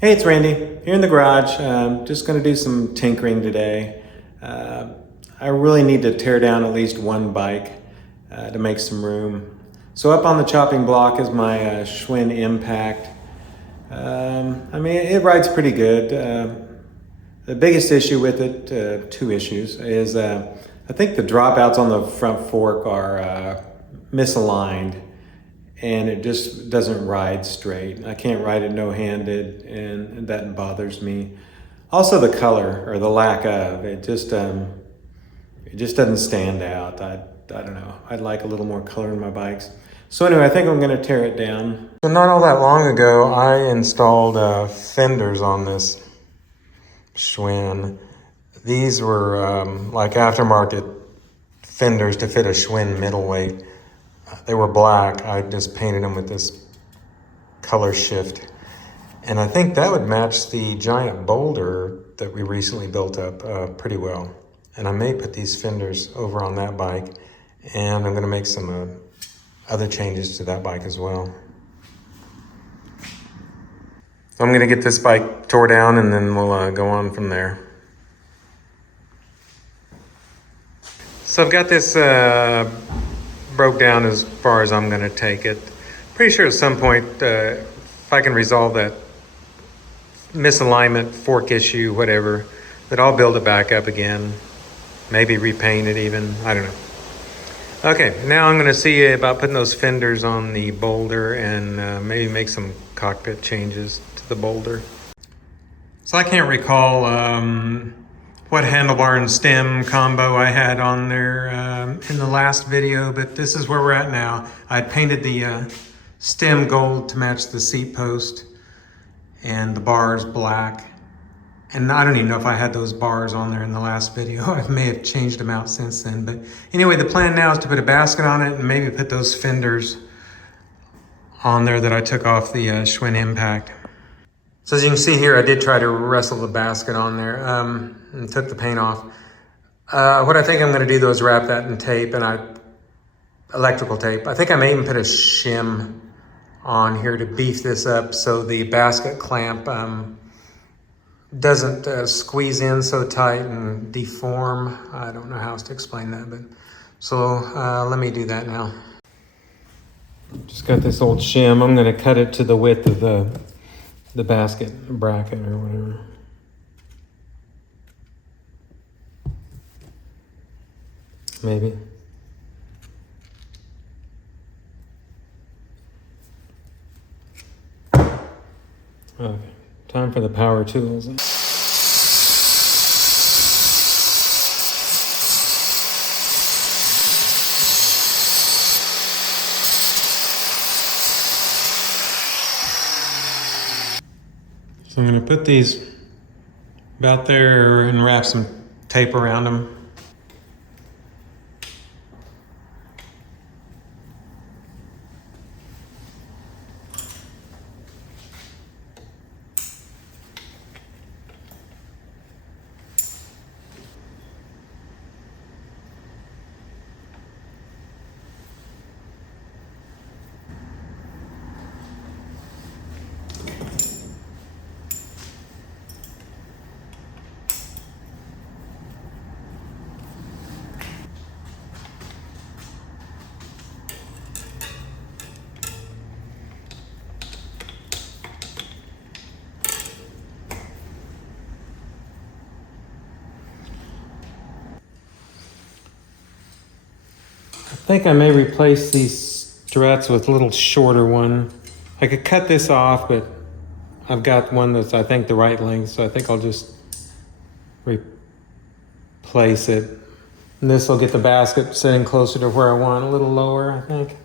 Hey, it's Randy here in the garage. Just going to do some tinkering today. I really need to tear down at least one bike to make some room. So up on the chopping block is my Schwinn Impact. I mean, it rides pretty good. The biggest issue with it, two issues, is I think the dropouts on the front fork are misaligned, and it just doesn't ride straight. I can't ride it no-handed, and that bothers me. Also, the color or the lack of it just doesn't stand out. I don't know. I'd like a little more color in my bikes. So anyway, I think I'm going to tear it down. So not all that long ago, I installed fenders on this Schwinn. These were like aftermarket fenders to fit a Schwinn middleweight. They were black. I just painted them with this color shift. And I think that would match the giant boulder that we recently built up pretty well. And I may put these fenders over on that bike, and I'm gonna make some other changes to that bike as well. So I'm gonna get this bike tore down, and then we'll go on from there. So I've got this broke down as far as I'm going to take it. Pretty sure at some point, if I can resolve that misalignment, fork issue, whatever, that I'll build it back up again. Maybe repaint it even. I don't know. Okay, now I'm going to see about putting those fenders on the boulder and maybe make some cockpit changes to the boulder. So I can't recall what handlebar and stem combo I had on there in the last video, but this is where we're at now. I painted the stem gold to match the seat post and the bars black. And I don't even know if I had those bars on there in the last video. I may have changed them out since then. But anyway, the plan now is to put a basket on it and maybe put those fenders on there that I took off the Schwinn Impact. So as you can see here, I did try to wrestle the basket on there and took the paint off. What I think I'm going to do though is wrap that in tape, and electrical tape. I think I may even put a shim on here to beef this up so the basket clamp doesn't squeeze in so tight and deform. I don't know how else to explain that, but so let me do that now. Just got this old shim. I'm going to cut it to the width of the basket bracket or whatever. Maybe. Okay, time for the power tools. So I'm going to put these about there and wrap some tape around them. I think I may replace these struts with a little shorter one. I could cut this off, but I've got one that's I think the right length, so I think I'll just replace it. And this will get the basket sitting closer to where I want, a little lower, I think.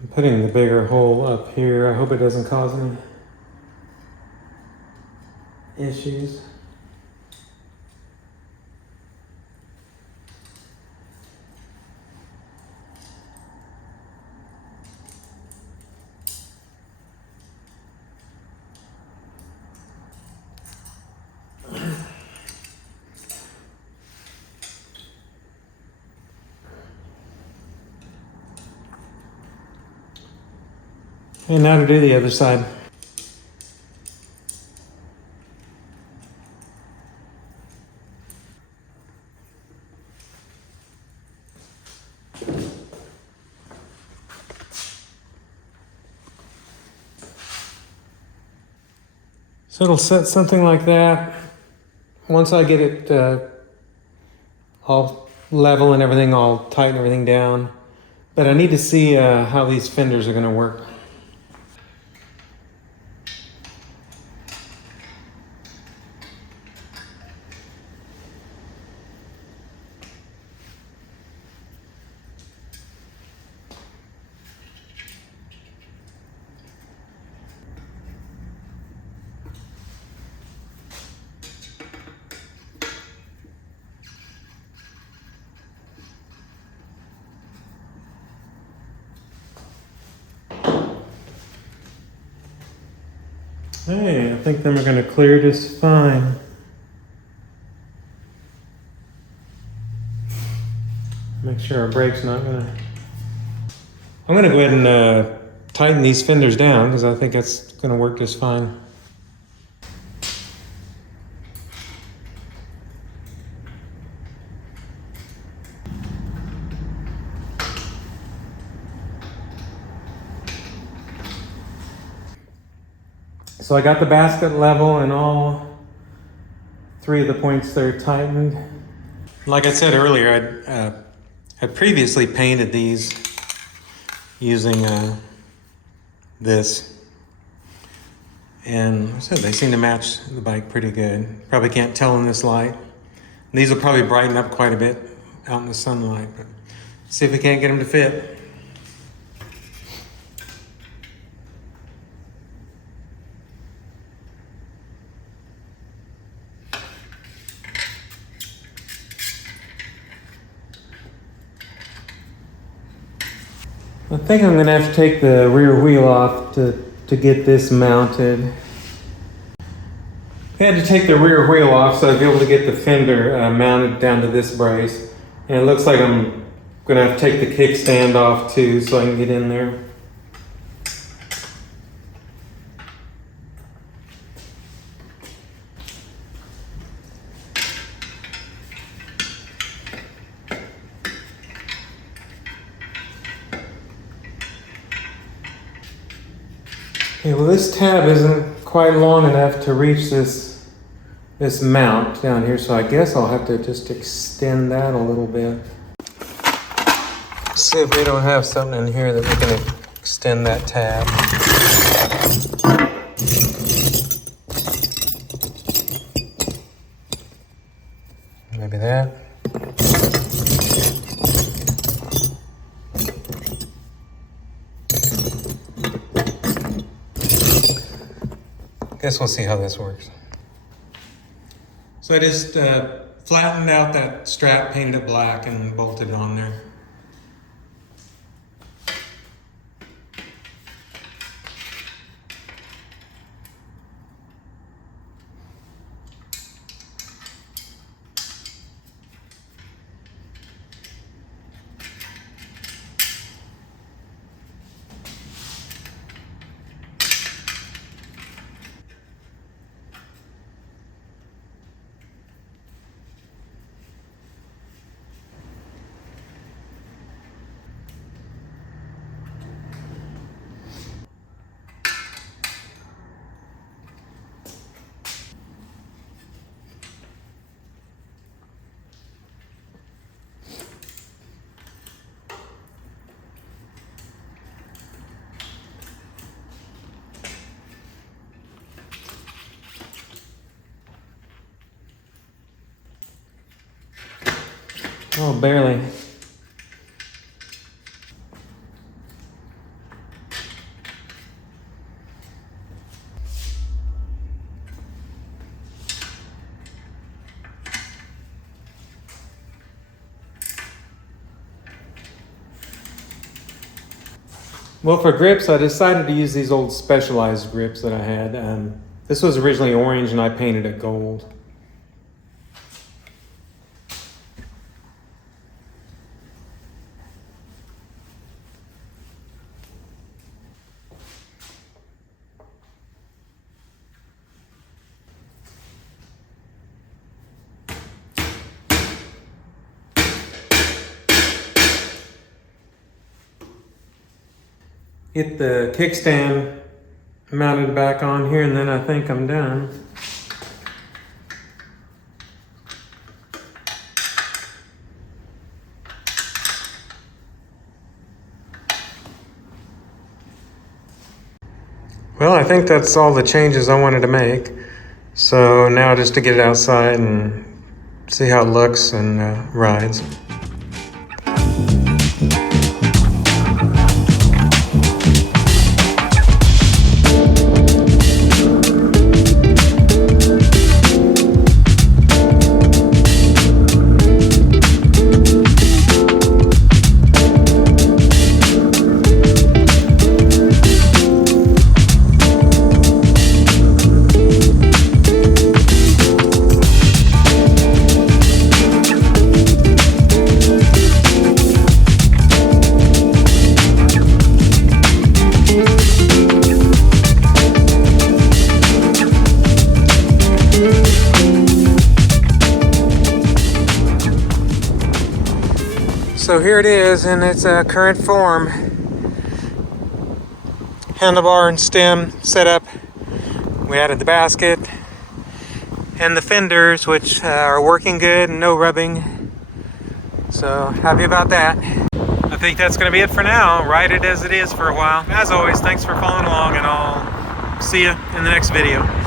I'm putting the bigger hole up here. I hope it doesn't cause any issues. And now to do the other side. So it'll set something like that. Once I get it all level and everything, I'll tighten everything down. But I need to see how these fenders are going to work. Hey, I think them are going to clear just fine. Make sure our brake's not going to... I'm going to go ahead and tighten these fenders down because I think that's going to work just fine. So I got the basket level and all three of the points there tightened. Like I said earlier, I'd previously painted these using this. And like I said, they seem to match the bike pretty good. Probably can't tell in this light. These will probably brighten up quite a bit out in the sunlight, but see if we can't get them to fit. I think I'm gonna have to take the rear wheel off to get this mounted. I had to take the rear wheel off so I'd be able to get the fender mounted down to this brace. And it looks like I'm gonna have to take the kickstand off too so I can get in there. Okay, well this tab isn't quite long enough to reach this mount down here, so I guess I'll have to just extend that a little bit. See if we don't have something in here that we can extend that tab. Maybe that. Guess we'll see how this works. So I just flattened out that strap, painted it black, and bolted it on there. Oh, barely. Well, for grips, I decided to use these old Specialized grips that I had. This was originally orange and I painted it gold. get the kickstand mounted back on here, and then I think I'm done. Well, I think that's all the changes I wanted to make. So now just to get it outside and see how it looks and rides. So here it is in its current form. Handlebar and stem setup. We added the basket and the fenders, which are working good and no rubbing. So happy about that. I think that's going to be it for now. Ride it as it is for a while. As always, thanks for following along, and I'll see you in the next video.